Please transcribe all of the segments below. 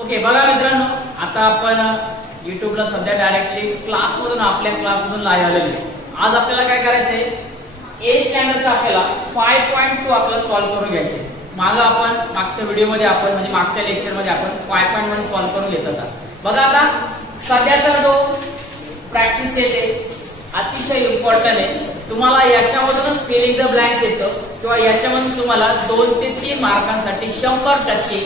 Okay, बघा मित्रांनो, आता आपण युट्यूबला सध्या डायरेक्टली क्लासमधून आपल्या क्लासमधून लाईव्ह आलेले. आज आपल्याला काय करायचंय, ए स्टँडर्डचा आपल्याला 5.2 आपल्याला सॉल्व्ह करून घ्यायचंय. मागच्या व्हिडिओमध्ये आपण म्हणजे मागच्या लेक्चरमध्ये आपण 5.1 सॉल्व्ह करून घेत होता. बघा आता सध्याचा जो प्रॅक्टिस सेट आहे अतिशय इम्पॉर्टंट आहे. तुम्हाला याच्यामधूनच फिलिंग द ब्लँक्स येतं किंवा याच्यामधून तुम्हाला 2 ते 3 मार्कांसाठी 100%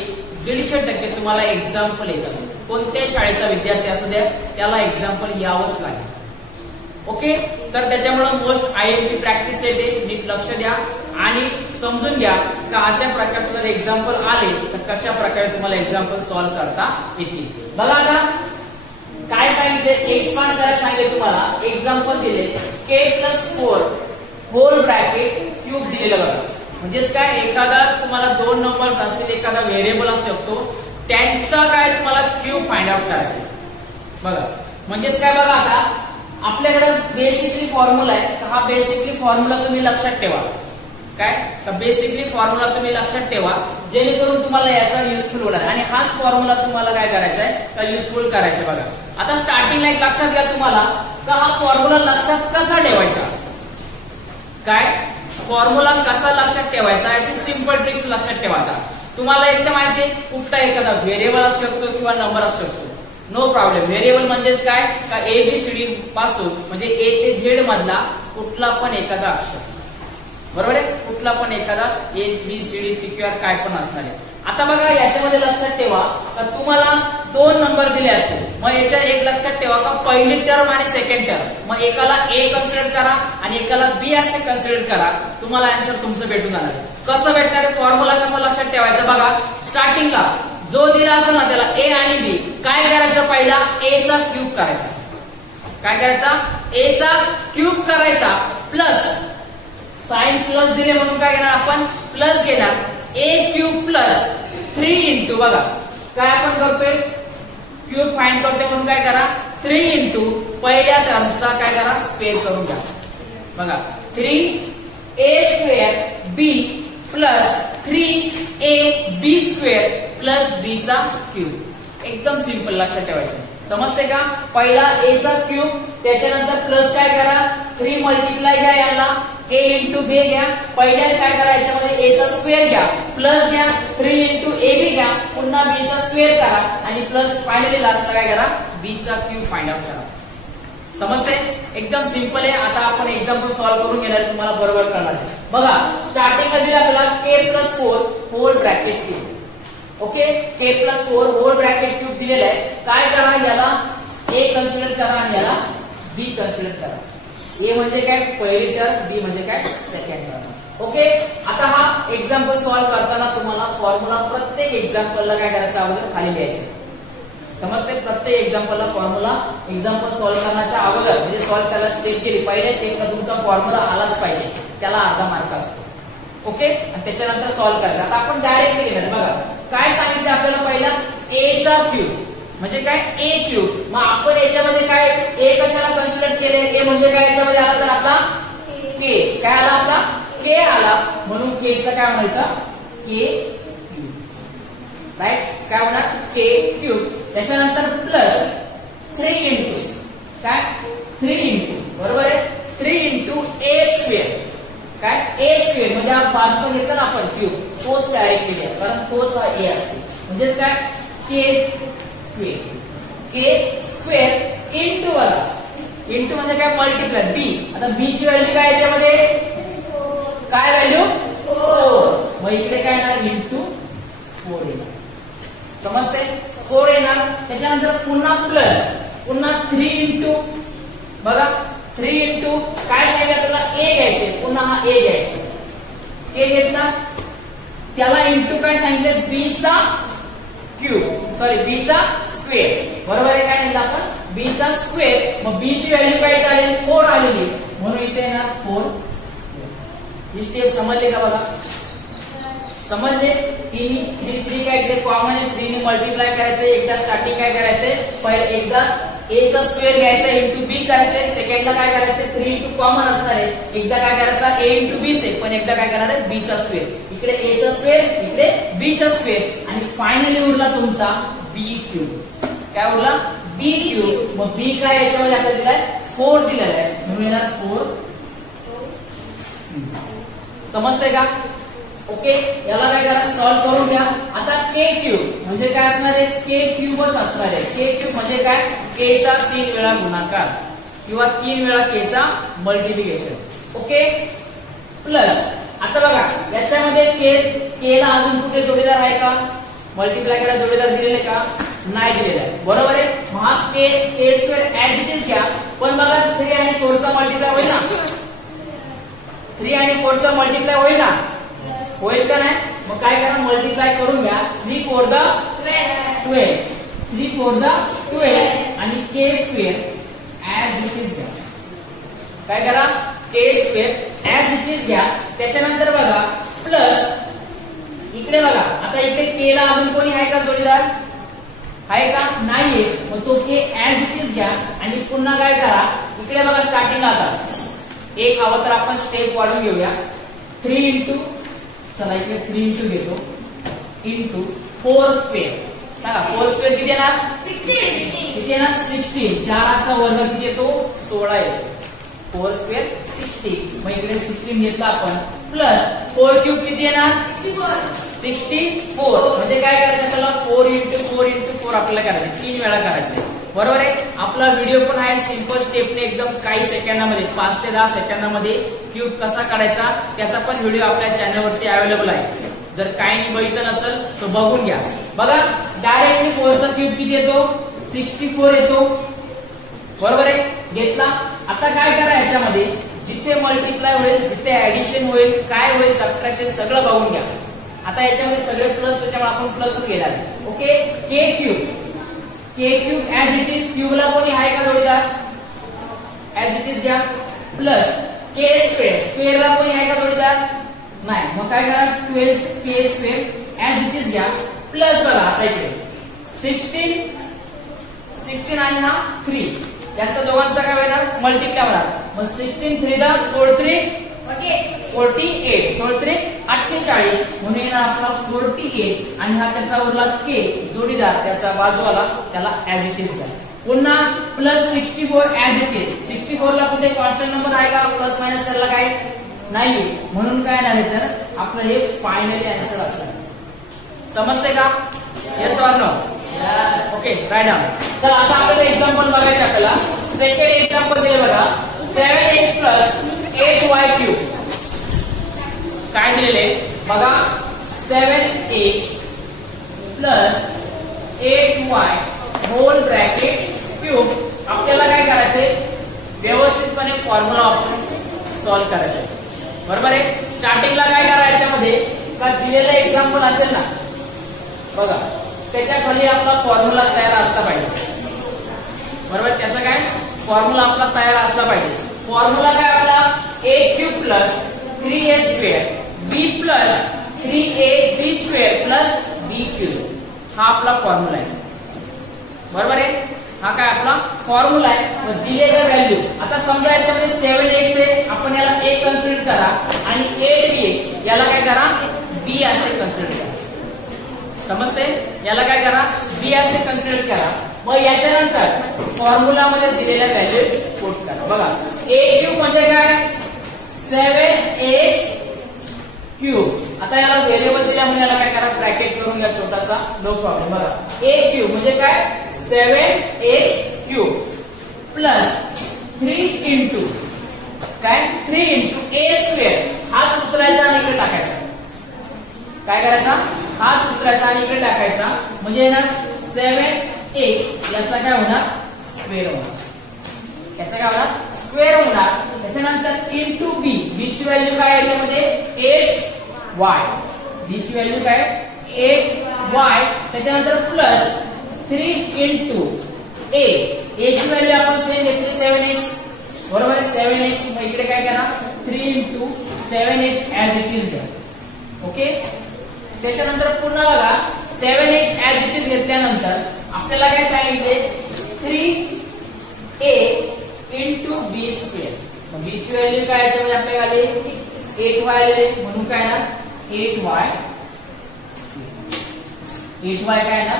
150% तुम्हाला एक्झाम्पल येतात. कोणत्या शाळेचा विद्यार्थी असू द्या त्याला एक्झाम्पल यावंच लागेल. ओके, तर त्याच्यामुळे मोस्ट आयएमपी प्रॅक्टिस सेट आहे. नीट लक्ष द्या आणि समजून घ्या का अशा प्रकारचे जर एक्झाम्पल आले तर कशा प्रकारे तुम्हाला एक्झाम्पल सॉल्व्ह करता येतील. बघा आता काय सांगितले, एक्सपांड करायला सांगितले. तुम्हाला एक्झाम्पल दिले k+4 होल ब्रॅकेट क्यूब दिलेलं. बघा म्हणजेच काय, एखादा तुम्हाला 2 नंबर्स असतील, एखादा व्हेरिएबल असू शकतो, त्यांचा काय तुम्हाला क्यूब फाइंड आउट करायचं. बघा म्हणजेच काय, बघा आता आपल्याकडे बेसिकली फॉर्म्युला आहे. हा बेसिकली फॉर्म्युला तुम्ही लक्षात ठेवा. काय तर बेसिकली फॉर्म्युला तुम्ही लक्षात ठेवा जेणेकरून तुम्हाला याचा युजफुल होणार आणि हाच फॉर्म्युला तुम्हाला काय करायचा आहे का युजफुल करायचा. बघा आता स्टार्टिंगला एक लक्षात घ्या तुम्हाला का हा फॉर्म्युला लक्षात कसा ठेवायचा. काय फॉर्म्युला कसा लक्षात ठेवायचा याची सिंपल ट्रिक्स लक्षात ठेवा. तुम्हाला एकदम माहिती आहे कुठला एखादा व्हेरिएबल असू शकतो किंवा नंबर असू शकतो, नो प्रॉब्लेम. व्हेरिएबल म्हणजेच काय का ABCD पासून म्हणजे A ते Z मधला कुठला पण एखादा अक्षर, बरोबर आहे, कुठला पण एखादा ABCD PQR काय पण असणार आहे. आता बघा याच्यामध्ये लक्षात ठेवा का तुम्हाला 2 नंबर दिले असतील. मग याच्या एक लक्षात ठेवा का पहिली टर्म आणि सेकंड टर्म, मग एकाला A कन्सिडर करा आणि एकाला B असे कन्सिडर करा. तुम्हाला आन्सर तुमचं भेटून जाणार. कसं भेटणार आहे, फॉर्म्युला कसा लक्षात ठेवायचा. बघा स्टार्टिंगला जो दिला असेल ना त्याला A आणि B काय करायचं, पहिला A चा क्यूब करायचा. काय करायचा, A चा क्यूब करायचा प्लस साइन प्लस दिले म्हणून काय घेणार आपण, प्लस घेणार. A क्यूब प्लस 3 इंटू, बघा काय आपण करतोय क्यूब फाइंड करतोय म्हणून काय करा 3 इंटू पहिल्या टर्मचा काय करा स्क्वेअर करून घ्या. बघा 3A² B plus 3AB² plus B चा क्यूब. एकदम सिंपल लक्षात ठेवायचं. समजते का, पहिला A चा क्यूब त्याच्यानंतर प्लस काय करा 3 मल्टिप्लाय घ्या याला A इंटू B घ्या. पहिल्या काय करा याच्यामध्ये A चा स्क्वेअर घ्या प्लस घ्या 3 इंटू AB घ्या पुन्हा B चा स्क्वेअर करा आणि प्लस फायनली लास्टला काय करा B चा क्यूब फाइंड आउट करा. समजते, एकदम सिंपल आहे. आता आपण एक्झाम्पल सॉल्व्ह करून घेणार, तुम्हाला बरोबर करणार. बघा स्टार्टिंगला दिला आपल्याला k+4 whole bracket cube. Okay, k+4 whole bracket cube दिलेला आहे. काय करा याला A कन्सिडर करा आणि याला B कन्सिडर करा. A म्हणजे काय पहिली टर्म, B म्हणजे काय सेकंड टर्म. ओके, आता हा एक्झाम्पल सॉल्व्ह करताना तुम्हाला फॉर्म्युला प्रत्येक एक्झाम्पलला काय करायचं अगोदर खाली लिहायचं. समजते, प्रत्येक एक्झाम्पलला फॉर्म्युला एक्झाम्पल सॉल्व्ह करण्याच्या अगोदर म्हणजे सॉल्व्ह करायला स्टेप केली पहिल्या स्टेपला तुमचा फॉर्म्युला आलाच पाहिजे, त्याला अर्धा मार्क असतो. ओके, आणि त्याच्यानंतर सॉल्व्ह करायचं. आता आपण डायरेक्टली घेणार. बघा काय सांगितलं आपल्याला, पहिला A चा क्यूब म्हणजे काय A क्यूब. मग आपण याच्यामध्ये काय A कशाला कन्सिडर केले, A म्हणजे काय याच्यामध्ये आला तर आपला K. काय आला आपला K आला म्हणून K चा काय म्हणायचं K क्यूब. राईट, काय होणार K क्यूब. त्याच्यानंतर प्लस 3 इंटू काय 3 इंटू, बरोबर आहे 3 इंटू A². काय A² म्हणजे हा बाजूचा घेतला ना आपण क्यूब तोच डायरेक्ट घ्या कारण तोच A असते. म्हणजेच काय K² इंटू वाला इंटू म्हणजे काय मल्टिप्लाय B. आता B ची व्हॅल्यू काय याच्यामध्ये काय व्हॅल्यू 4. मग इकडे काय येणार इंटू 4 येणार. समजते, 4 येणार. त्याच्यानंतर पुन्हा प्लस पुन्हा 3 इंटू, बघा 3 इंटू काय सांगितलं तुला A घ्यायचे, पुन्हा हा A घ्यायचा. K घेतला त्याला इंटू काय सांगितलं B चा क्यूब, सॉरी B चा स्क्वेअर. बरोबर आहे, काय लिहिलं आपण B चा स्क्वेअर. मग B ची व्हॅल्यू काय आली 4 आलेली म्हणून इथे येणार 4. ही स्टेप समजली का, बघा समजले. 3 काय कॉमन आहे, 3 ने मल्टिप्लाय करायचं. एकदा स्टार्टिंग काय करायचंय पहिले एकदा A चा स्क्वेअर घ्यायचा इंटू B करायचंय. सेकंडला काय करायचंय 3 इंटू कॉमन असणार आहे. एकदा काय करायचा A इंटू B चे, पण एकदा काय करणार आहे B चा स्क्वेअर. इकडे A चा स्क्वेअर इकडे B चा स्क्वेअर आणि फायनली उरला तुमचा बी क्यूब. काय उरला बी क्यूब. मग बी काय याच्यामध्ये आपल्याला दिलाय 4 दिलेला आहे म्हणून येणार 4. समजतंय का? ओके. याला काय करा सॉल्व करून घ्या. आता के क्यूब म्हणजे काय असणार आहे के क्यूबच असणार आहे. के क्यूब म्हणजे काय के चा 3 वेळा गुणाकार किंवा 3 वेळा के चा मल्टिप्लिकेशन. ओके. प्लस आता बघा याच्यामध्ये के ला अजून कुठे जोडीदार आहे का? मल्टिप्लाय केला जोडीदार दिलेले का? नाही दिलेला आहे. बरोबर आहे. हा के स्क्वेअर ऍज इट इज घ्या. पण बघा 3 आणि 4 चा मल्टिप्लाय होईल ना? 3 आणि 4 चा मल्टिप्लाय होईल ना? होईल का नाही? मग काय करा मल्टिप्लाय करून घ्या. 3 4 द 12 3 4 द 12 आणि के स्क्वेअर ऍज इट इज घ्या. काय करा के स्क्वेअर ऍज इट इज घ्या. त्याच्यानंतर बघा प्लस इकडे बघा आता इकडे के ला अजून कोणी आहे का जोडीदार? आहे का? नाहीये. मग तो के ऍज इट इज घ्या आणि पुन्हा काय करा इकडे बघा स्टार्टिंगला आता एक हवं तर आपण स्टेप वाढून घेऊया. 3 इंटू चला इकडे 3 इंटू घेतो इंटू 4 स्क्वेअर. बघा 4 स्क्वेअर किती येणार? 16. किती येणार? 16. 4 चा वर्ग किती येतो? 16 येतो. 4 स्क्वेअर 16. मग इकडे 16 घेतला आपण प्लस 4 क्यूब किती येणार? 64. म्हणजे काय करायचं आपल्याला 4 इंटू 4 इंटू 4 आपल्याला करायचं 3 वेळा करायचं. बरोबर आहे. आपला व्हिडिओ पण आहे सिंपल स्टेपने एकदम काही सेकंदामध्ये 5 ते 10 सेकंदामध्ये क्यूब कसा काढायचा त्याचा पण व्हिडिओ आपल्या चॅनलवरती अवेलेबल आहे. जर काही नाही बघितलं नसेल तर बघून घ्या. बघा डायरेक्टली 4 चा क्यूब किती येतो? 64 येतो. बरोबर आहे. घेतला. आता काय करा याच्यामध्ये जिथे मल्टिप्लाय होईल जिथे ऍडिशन होईल काय होईल सबट्रॅक्शन सगळं बघून घ्या. आता याच्यामध्ये सगळे प्लस त्याच्यामुळे आपण प्लसच घेणार. Okay. K cube as it is. क्यूबला कोणी आहे का जोडीदार? ऍज इट इज घ्या. प्लस के स्क्वेअर स्क्वेअरला कोणी आहे का जोडीदार? नाही. मग काय करा 12 k square as it is घ्या. प्लस बघा आता इकडे 16 आणि हा 3 याचा दोघांचा काय होणार? मल्टिप्लाय होणार. मग 16 3 दा 3 48 3 48 म्हणून येणार आपला 48 आणि हा त्याचा उरला के जोडीदार त्याचा बाजूवाला त्याला ऍज इट इज घ्या. पुन्हा प्लस 64 ऍज इट इज. 64 ला कुठे कॉन्स्टंट नंबर आहे का? प्लस मायनस करायला काय नाही म्हणून काय नाही तर आपलं हे फायनली आन्सर असणार. समजते का? Yes or no? Okay write down. तर आता आपल्याला एक्झाम्पल बघायचे आपल्याला. सेकंड एक्झाम्पल दिले बघा 7x + 8y क्यूब. काय दिलेले बघा 7x + 8y hole bracket cube. आपल्याला काय करायचंय व्यवस्थितपणे फॉर्म्युला वापरून सॉल्व्ह करायचंय. बरोबर आहे. स्टार्टिंगला काय करायचं याच्यामध्ये का दिलेलं एक्झाम्पल असेल ना बघा त्याच्या खाली आपला फॉर्म्युला तयार असला पाहिजे. बरोबर. त्याचा काय फॉर्म्युला आपला तयार असला पाहिजे. फॉर्म्युला काय आपला a³ + 3a² b + 3ab² + b³ हा आपला फॉर्म्युला आहे. बरोबर आहे. हा काय आपला फॉर्म्युला आहे. दिलेला व्हॅल्यू आता समजा याच्यामध्ये 7x आहे आपण याला a कन्सिडर करा आणि 8b याला काय करा b असे कन्सिडर करा. समजते? याला काय करा b असे कन्सिडर करा. मग याच्यानंतर फॉर्म्युला मध्ये दिलेल्या व्हॅल्यू पुट करा. बघा a³ म्हणजे काय 7x क्यूब. आता याला व्हेरिएबल दिल्यामुळे याला काय करा ब्रॅकेट करून घ्या छोटासा नो प्रॉब्लेम. बघा a³ म्हणजे काय 7x क्यूब प्लस 3 इंटू काय 3 इंटू a² हाच उचलायचा आणि इकडे टाकायचा. काय करायचा हाच उचलायचा आणि इकडे टाकायचा म्हणजे येणार 7x याचा काय होणार स्क्वेअर होणार. याचा काय होणार स्क्वेअर होणार. त्याच्यानंतर इंटू b b ची व्हॅल्यू काय याच्यामध्ये 8y b ची व्हॅल्यू काय 8y. त्याच्यानंतर प्लस 3 इंटू a ची व्हॅल्यू आपण सेम घेतली 7x. बरोबर 7x. मग इकडे काय करा 3 into 7x as it is घ्या. ओके. त्याच्यानंतर पुन्हा बघा 7x ऍज इट इज घेतल्यानंतर आपल्याला काय सांगितले 3a इंटू b². b ची व्हॅल्यू काय याच्यामध्ये आपल्याला आली 8y आले म्हणून काय ना 8y काय ना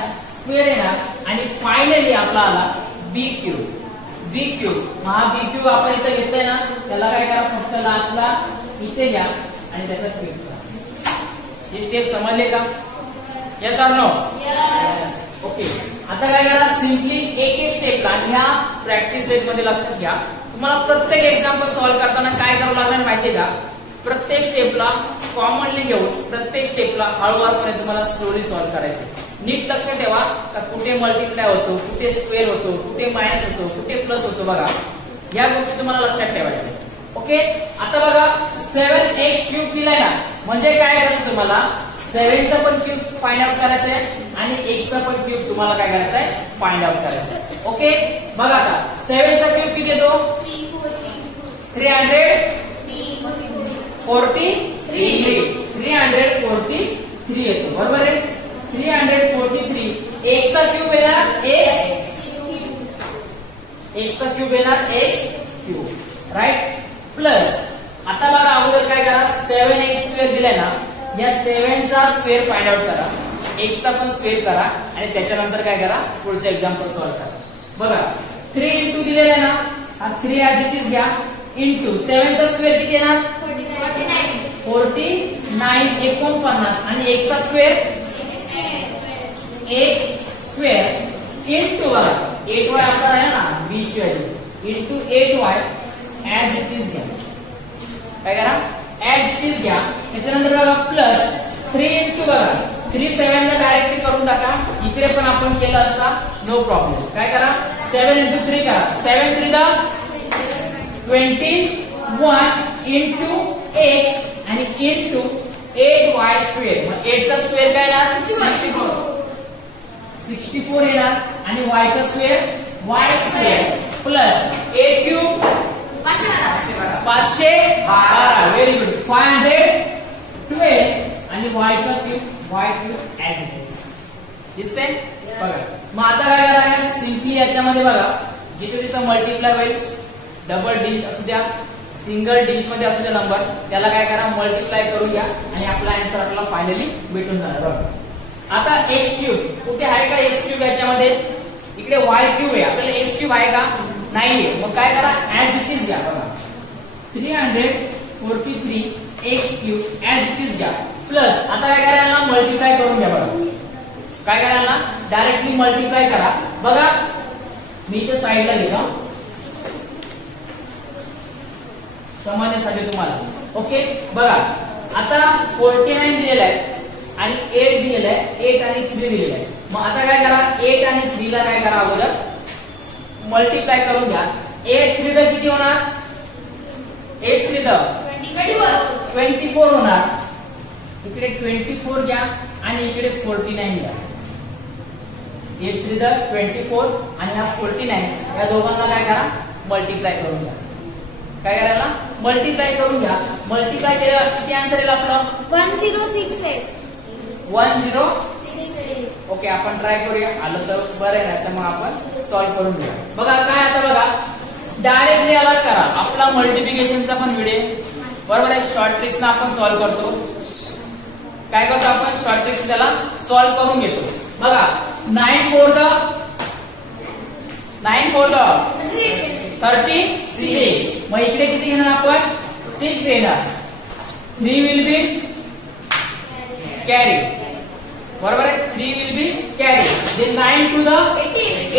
स्क्वेअर येणार आणि फायनली आपला आला बी क्यूब. बी क्यूब हा बी क्यूब आपण इथे घेतोय ना, त्याला काय करा फक्त लास्टला इथे घ्या आणि त्याचा क्यूब करा. हे स्टेप समजले का? Yes or no? ओके. आता काय करा सिंपली एक एक स्टेपला आणि ह्या प्रॅक्टिस सेट मध्ये लक्षात घ्या, तुम्हाला प्रत्येक एक्झाम्पल सॉल्व्ह करताना काय करावं लागणार माहितीये का? प्रत्येक स्टेपला कॉमनली घेऊन प्रत्येक स्टेपला हळूवारपणे तुम्हाला स्लोली सॉल्व्ह करायचे. नीट लक्षात ठेवा का कुठे मल्टिप्लाय होतो, कुठे स्क्वेअर होतो, कुठे मायनस होतो, कुठे प्लस होतो, बघा या गोष्टी तुम्हाला लक्षात ठेवायच्या. ओके. आता बघा 7x क्यूब दिलाय ना, म्हणजे काय करायचं तुम्हाला 7 चा पण क्यूब फाइंड आउट करायचा आहे आणि x चा पण क्यूब तुम्हाला काय करायचा आहे फाइंड आउट करायचा आहे. ओके. बघा आता 7 चा क्यूब किती येतो? 343 येतो, बरोबर आहे. 343. x चा क्यूब येणार x चा क्यूब येणार x क्यूब, राईट. प्लस आता बघा अगोदर काय करा 7x स्क्वेअर दिलाय ना, या 7 चा स्क्वेअर फाइंड आउट करा, x चा पण स्क्वेअर करा आणि त्याच्यानंतर काय करा पुढचं एक्झाम्पल सॉल्व्ह करा. बघा 3 इंटू दिलेला आहे ना, हा 3 ऍज इट इज घ्या इंटू 7 चा स्क्वेअर किती येणार 49 49 आणि x चा स्क्वेअर x स्क्वेअर इंटू बघा 8y आपला आहे ना b ची value into 8y as it is घ्या. काय करा ऍज इट इज घ्या. त्याच्यानंतर बघा प्लस 3 इंटू बघा 3 7 ला डायरेक्टली करून टाका, इकडे पण आपण केलं असता नो प्रॉब्लेम. काय करा 7 इंटू 3 करा 7 3 दा 21 इंटू x आणि इंटू 8y स्क्वेअर. मग 8 चा स्क्वेअर काय येणार 64 येणार आणि y चा square y square plus 8 cube 512. Very good. 512 आणि y चा cube y cube as it is दिसतंय. बघा मग आता काय करायचं सिंपली याच्यामध्ये बघा जिथे तिथं मल्टिप्लाय होईल, डबल डिजिट असू द्या, सिंगल डिजिट मध्ये असू द्या नंबर, त्याला काय करा मल्टिप्लाय करूया आणि आपला आन्सर आपल्याला फायनली भेटून जाणार. बघा आता x क्यूब कुठे आहे का x क्यूब याच्यामध्ये, इकडे y क्यूब आहे, आपल्याला x क्यूब आहे का नाहीये. मग काय करा ऍज इट इज घ्या. बघा 343 x cube as it is घ्या प्लस आता काय करायला मल्टिप्लाय करून घ्या. बघा काय करायला डायरेक्टली मल्टिप्लाय करा. बघा मी इथे साईडला घेतो समजण्यासाठी तुम्हाला. ओके. बघा आता 49 दिलेला आहे आणि 8 दिलेला आहे, 8 आणि 3 दिलेला आहे. मग आता काय करा 8 आणि 3 ला काय करा अगोदर मल्टिप्लाय करून घ्या. 8 3 दा किती होणार 8 3 दा 24 होणार. इकडे 24 घ्या आणि इकडे 49 घ्या. 8 3 दा 24 आणि हा 49 या दोघांना काय करा मल्टिप्लाय करून घ्या. काय करायला मल्टिप्लाय करून घ्या. मल्टिप्लाय केल्यावर किती आन्सर येईल आपलं 1068. 1068. ओके आपण ट्राय करूया, आलं तर बरं आहे, तर मग आपण सॉल्व्ह करून घेऊया. बघा काय आता बघा डायरेक्टली याला करा आपला मल्टिप्लिकेशनचा पण व्हिडिओ, बरोबर आहे. शॉर्ट ट्रिक्स ना आपण सॉल्व्ह करतो. काय करतो आपण शॉर्ट ट्रिक्स त्याला सॉल्व्ह करून घेतो. बघा 9 4 द 36. मग इकडे किती घेणार आपण 6 येणार. 3 विल बी कॅरी, बरोबर आहे. 3 will be carry. then 9 to the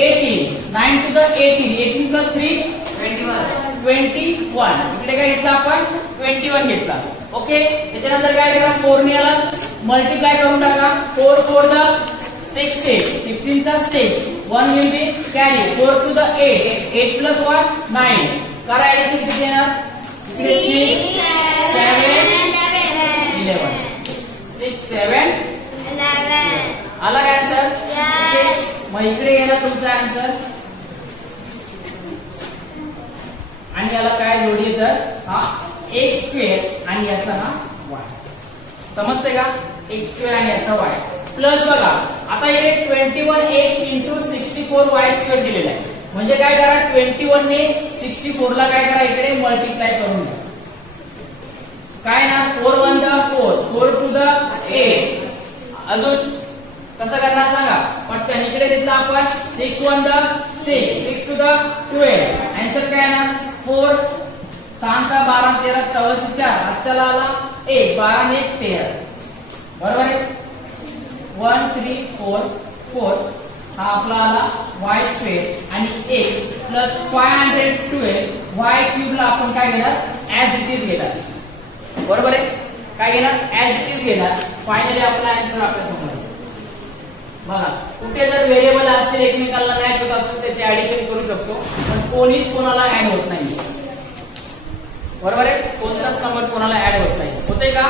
18. 9 to the 18. 18 plus 3 21. इकडे काय घेतला आपण 21 घेतला. ओके. त्याच्यानंतर काय करा 4 ने याला मल्टिप्लाय करून टाका. 4 4 द 16. 16 चा 6. 1 will be carry. 4 to the 8. 8 plus 1 9. करा ऍडिशन किती येणार इकडे 6 7 11. 6 7 11. आला काय आन्सर? Yes. मग इकडे येणार तुमचा आन्सर आणि याला काय जोडी येतं हा x स्क्वेअर आणि याचा हा y. समजते का x स्क्वेअर आणि याचा y प्लस बघा आता इकडे 21x इंटू 64y स्क्वेअर दिलेला आहे. म्हणजे काय करा 21 ने 64 ला काय करा इकडे मल्टिप्लाय करून घ्या. काय ना 4 1 द 4 4 टू द 8 अजून कसं करणार सांगा पटकन. इकडे घेतला आपण 6 1 द 6, 6 टू द 12. आन्सर काय येणार 4 6 6 12 13 14 4. आजच्याला आला 1 12 ने 13. बरोबर आहे. 1 3 4 4 हा आपला आला y स्क्वेअर आणि 1 प्लस 512 y क्यूब ला आपण काय घेणार ऍज इट इज घेणार. बरोबर आहे. काय घेणार ऍज इट इज घेणार. फायनली आपला आन्सर आपल्या समोर. बघा कुठे जर व्हेरिएबल असतील एकमेकांना मॅच होत असतील त्याचे ऍडिशन करू शकतो पण कोणीच कोणाला ऍड होत नाही. बरोबर आहे. कोणताच नंबर कोणाला ऍड होत नाही. होतंय का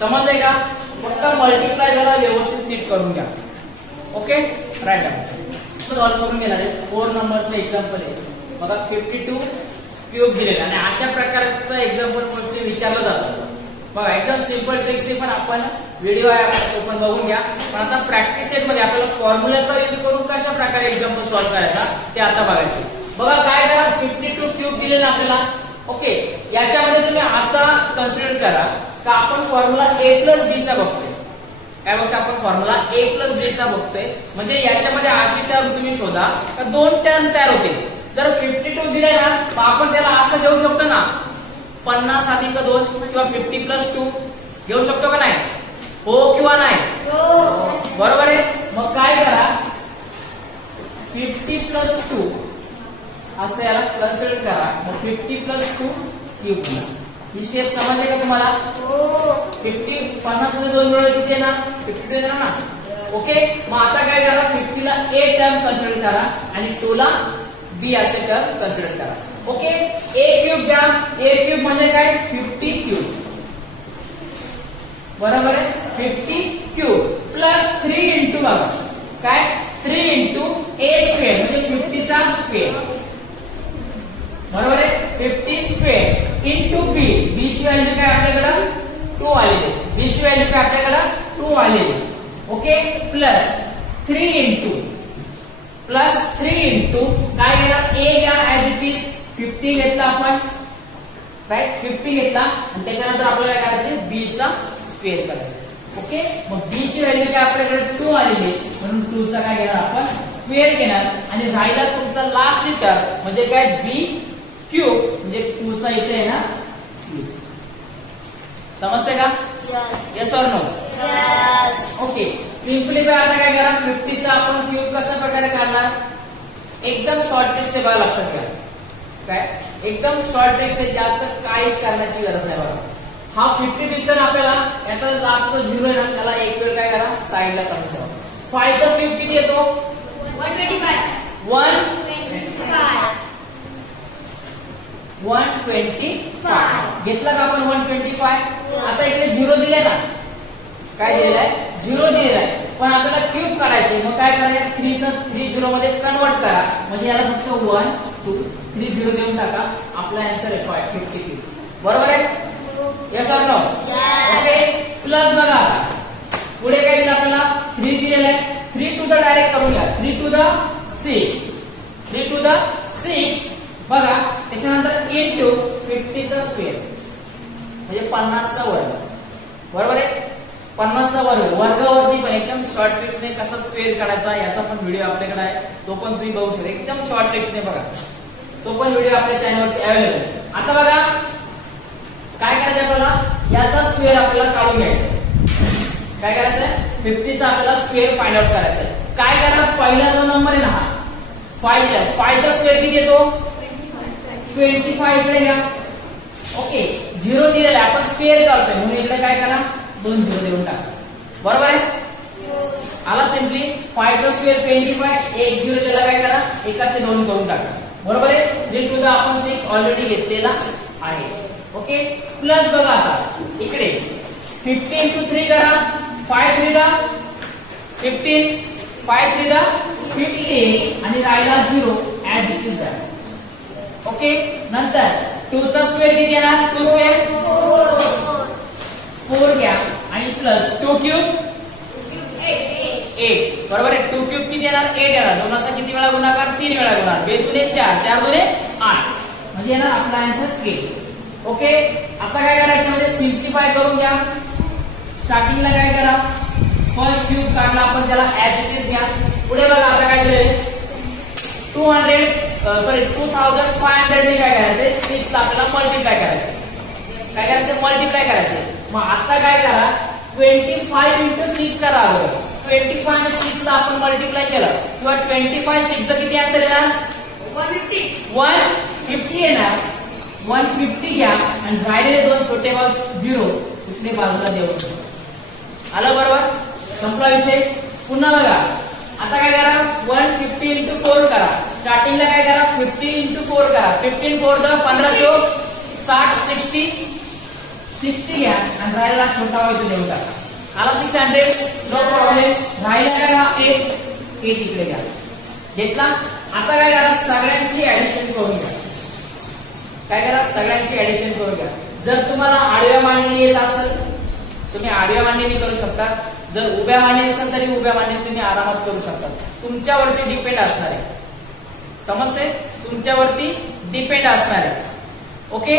समजलंय का. फक्त मल्टिप्लाय जरा व्यवस्थित नीट करून घ्या. ओके राईट आहे. सॉल्व्ह करून घेणार आहे 4 नंबरचं एक्झाम्पल आहे. बघा 52 क्यूब दिलेला आणि अशा प्रकारचं एक्झाम्पल मोस्टली विचारलं जातं. बघा एकदम सिंपल ट्रिक्सने पण आपण व्हिडिओ आहे पण बघून घ्या. पण आता प्रॅक्टिस सेट मध्ये आपल्याला फॉर्म्युलाचा यूज करून कशा प्रकारे एक्झाम्पल सॉल्व्ह करायचा ते आता बघायचे. बघा काय करा 52 क्यूब दिलेला आपल्याला. ओके याच्यामध्ये तुम्ही आता कन्सिडर करा का आपण फॉर्म्युला a प्लस b चा बघतोय. काय बघता आपण फॉर्म्युला a प्लस b चा बघतोय. म्हणजे याच्यामध्ये अशी टर्म तुम्ही शोधा का 2 टर्म तयार होतील. जर 52 दिले ना तर आपण त्याला असं घेऊ शकतो ना 50 अधिक 2 किंवा 50 प्लस 2 घेऊ शकतो का नाही. हो किंवा नाही. बरोबर आहे. मग काय करा 50 प्लस 2 असं याला कन्सिडर करा. मग 50 प्लस 2 क्यूब. ही स्टेप समजले का तुम्हाला. 50 50 मध्ये 2 मिळवले किती येणार 52 येणार ना. ओके मग आता काय करा 50 ला a टर्म कन्सिडर करा आणि 2 ला b असे टर्म कन्सिडर करा. ओके a क्यूब घ्या. a क्यूब म्हणजे काय 50 क्यूब. बरोबर आहे. 50 क्यूब प्लस 3 इंटू बघा काय 3 इंटू a स्क्वेअर म्हणजे 50 चा स्क्वेअर. बरोबर आहे. 50 स्क्वेअर इंटू b. b ची व्हॅल्यू काय आपल्याकडे 2 आलेली. b ची व्हॅल्यू काय आपल्याकडे 2 आलेली. ओके प्लस 3 इंटू काय घेणार a घ्या ऍज इट इज 50 घेतला आपण राईट 50 घेतला आणि त्याच्यानंतर आपल्याला काय करायचं b चा स्क्वेअर करायचा. ओके मग b ची व्हॅल्यू काय आपल्याकडे 2 आलेली म्हणून 2 चा काय घेणार आपण स्क्वेअर घेणार आणि राहिला तुमचा लास्टची टर्म म्हणजे काय b क्यूब म्हणजे 2 चा इथे आहे ना. समजते का. Yes or no. Okay simplify आता काय करा 50 चा आपण क्यूब कशा प्रकारे काढणार. एकदम शॉर्ट ट्रिक्स आहे बघा लक्षात घ्या. काय एकदम शॉर्ट ट्रिक्स आहे. जास्त काहीच करण्याची गरज नाही बघा. हा 50 दिसतो ना आपल्याला याचा लास्ट 0 आहे ना त्याला एक वेळ काय करा साइडला काढून ठेवा. 5 चा क्यूब किती येतो 125 घेतला का आपण 125. आता इकडे 0 दिले ना काय दिलेला आहे 0 दिलेला आहे पण आपल्याला क्यूब काढायचे. मग काय करायचं 3 0 मध्ये कन्वर्ट करा म्हणजे याला फक्त 1 2 3 0 देऊन टाका. आपला आन्सर आहे 50 क्यूब. बरोबर आहे. Yes or no. Okay plus बघा पुढे काय दिलं आपल्याला 3 दिलेला आहे. 3 टू द डायरेक्ट करून घ्या 3 टू द 6 बघा त्याच्यानंतर इंटू 50 चा स्क्वेअर म्हणजे 50 चा वर्ग. बरोबर आहे. 50 चा वर्ग वर्गावरती पण एकदम शॉर्ट ट्रिक्सने कसा स्क्वेअर काढायचा याचा पण व्हिडिओ आपल्याकडे आहे. तो पण तुम्ही बघू शकता. एकदम शॉर्ट ट्रिक्सने बघा. तो पण व्हिडिओ आपल्या चॅनलवरती अवेलेबल आहे. आता बघा काय करायचं आपल्याला याचा स्क्वेअर आपल्याला काढून घ्यायचा. काय करायचं 50 चा आपल्याला स्क्वेअर फाइंड आउट करायचा. काय करा पहिला जो नंबर आहे ना हा 5 चा स्क्वेअर किती येतो 25 इकडे घ्या. ओके 0 दिलेला आपण स्क्वेअर काढतोय म्हणून इकडे काय करा 2 0 देऊन टाका. बरोबर आहे. आला सिंपली 5 चा स्क्वेअर 25 एक 0 त्याला काय करा एकाचे 2 करून टाका. बरोबर आहे. 3 टू द आपण 6 ऑलरेडी घेतलेला आहे. ओके प्लस बघा आता इकडे 50 into 3 करा 5 3 दा 15 5 3 दा 15 आणि राहिला 0 ऍज इट इज. ओके नंतर 2 चा स्क्वेअर किती येणार 2 स्क्वेअर 4 घ्या आणि प्लस 2 क्यूब 8. बरोबर आहे. 2 क्यूब किती येणार 8 येणार. 2 चा किती वेळा गुणाकार 3 वेळा गुणाकार 2 दुने 4 4 दुने 8 म्हणजे येणार आपला आन्सर 8. ओके आता काय करायचं म्हणजे सिम्प्लिफाय करून घ्या. स्टार्टिंगला काय करा फर्स्ट क्यूब काढला आपण, त्याला ऍज इट इज घ्या. पुढे बघा आता काय केलंय 2500 ने काय करायचंय 6 ला आपल्याला मल्टिप्लाय करायचं. काय करायचं मल्टिप्लाय करायचं. मग आता काय करा 25 into 6 करा. 25 आणि 6 ला आपण मल्टिप्लाय केलं किंवा 25 6 चा किती आन्सर येणार 150 येणार. 150 घ्या आणि राहिलेले दोन छोटे भाग 0 इकडे बाजूला देऊ. आलं बरोबर, संपला विषय. पुन्हा बघा आता काय करा 150 into 4 करा. स्टार्टिंगला काय करा 50 into 4 करा. 15 4 10 15 चौक 60 60 घ्या आणि राहिलेला छोटा भाग इथे देऊ टाका. आला 600 नो प्रॉब्लेम. राहिला काय 8 इकडे घ्या घेतला. आता काय करा सगळ्यांची ऍडिशन करून घ्या. काय करा सगळ्यांची ऍडिशन करून घ्या. जर तुम्हाला आडव्या मांडणी येत असेल तुम्ही आडव्या मांडणी करू शकता. जर उभ्या मांडणी असेल तरी उभ्या मांडणी तुम्ही आरामात करू शकता. तुमच्यावरती डिपेंड असणार आहे. समजते, तुमच्यावरती डिपेंड असणार आहे. ओके.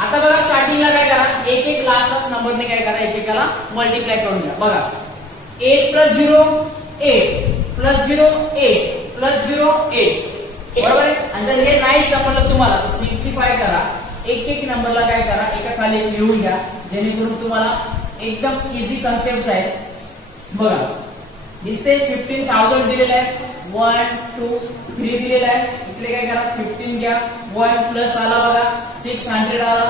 आता बघा स्टार्टिंगला काय करा एक एक लास्ट नंबरने काय करा एकेकाला मल्टिप्लाय करून घ्या. बघा 8 + 0 8 + 0 8 + 0 8 बरोबर आहे. आणि जर हे नाही समजलं तुम्हाला तर सिम्प्लिफाय करा. एक एक नंबरला काय करा एका खाली लिहून घ्या जेणेकरून तुम्हाला एकदम इझी कन्सेप्ट आहे. बघा दिसते 15,000 दिलेलं आहे. 1 2 3 दिलेलं आहे. इकडे काय करा 15 घ्या. 1 प्लस आला बघा 600 आला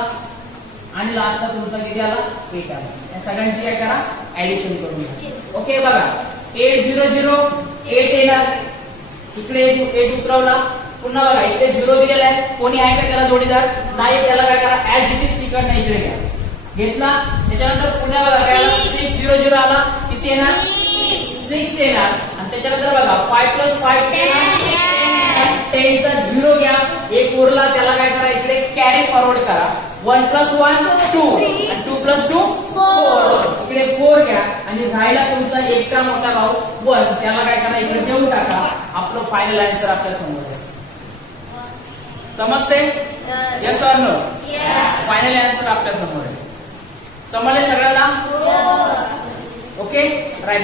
आणि लास्टला तुमचा किती आला 8 आला. या सगळ्यांची काय करा ऍडिशन करून घ्या. ओके. बघा 8 0 0 8 येणार. इकडे 8 उतरवला. पुन्हा बघा इकडे 0 दिलेला आहे. कोणी आहे का त्याला जोडीदार नाही. त्याला काय करा ऍज इट इज तिकडनं इकडे घ्या घेतला. त्याच्यानंतर पुन्हा बघा काय 6 0 0 आला किती येणार 6 येणार. आणि त्याच्यानंतर बघा 5 + 5 10 चा 0 घ्या. एक उरला त्याला काय करा इकडे कॅरी फॉरवर्ड करा. 1 + 1 2 आणि 2 + 2 4 इकडे 4 घ्या आणि राहिला तुमचा एकटा मोठा भाऊ 1 त्याला काय करा इकडे देऊन टाका. आपलं फायनल आन्सर आपल्या समोर आहे. समजते yes or no. Final answer आपल्या समोर आहे. समजले सगळ्यांना. Okay right.